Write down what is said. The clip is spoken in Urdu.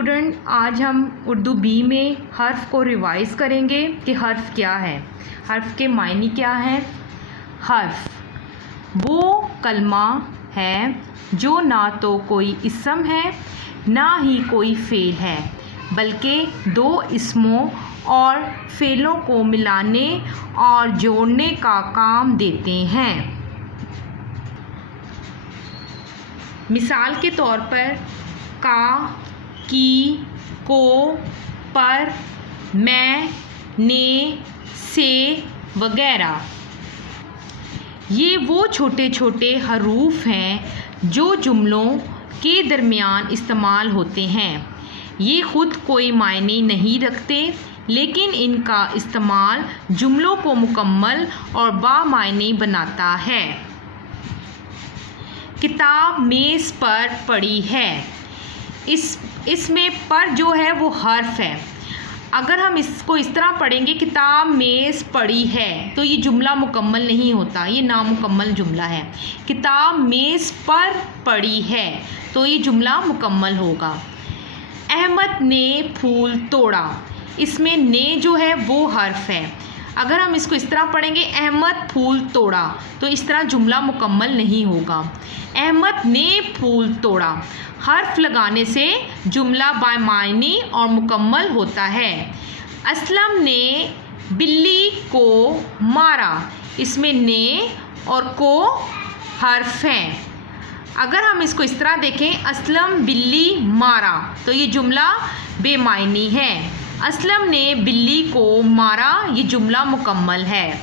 اسٹوڈنٹ، آج ہم اردو بی میں حرف کو ریوائز کریں گے کہ حرف کیا ہے، حرف کے معنی کیا ہیں۔ حرف وہ کلمہ ہے جو نہ تو کوئی اسم ہے نہ ہی کوئی فعل ہے، بلکہ دو اسموں اور فعلوں کو ملانے اور جوڑنے کا کام دیتے ہیں۔ مثال کے طور پر کا، کی، کو، پر، میں، نے، سے وغیرہ۔ یہ وہ چھوٹے چھوٹے حروف ہیں جو جملوں کے درمیان استعمال ہوتے ہیں۔ یہ خود کوئی معنی نہیں رکھتے، لیکن ان کا استعمال جملوں کو مکمل اور بامعنی بناتا ہے۔ کتاب میز پر پڑی ہے، اس میں پر جو ہے وہ حرف ہے۔ اگر ہم اس کو اس طرح پڑھیں گے کتاب میز پڑی ہے تو یہ جملہ مکمل نہیں ہوتا، یہ نامکمل جملہ ہے۔ کتاب میز پر پڑی ہے تو یہ جملہ مکمل ہوگا۔ احمد نے پھول توڑا، اس میں نے جو ہے وہ حرف ہے۔ اگر ہم اس کو اس طرح پڑھیں گے احمد پھول توڑا تو اس طرح جملہ مکمل نہیں ہوگا۔ احمد نے پھول توڑا، حرف لگانے سے جملہ بامعنی اور مکمل ہوتا ہے۔ اسلم نے بلی کو مارا، اس میں نے اور کو حرف ہیں۔ اگر ہم اس کو اس طرح دیکھیں اسلم بلی مارا تو یہ جملہ بے معنی ہے۔ اسلم نے بلی کو مارا، یہ جملہ مکمل ہے۔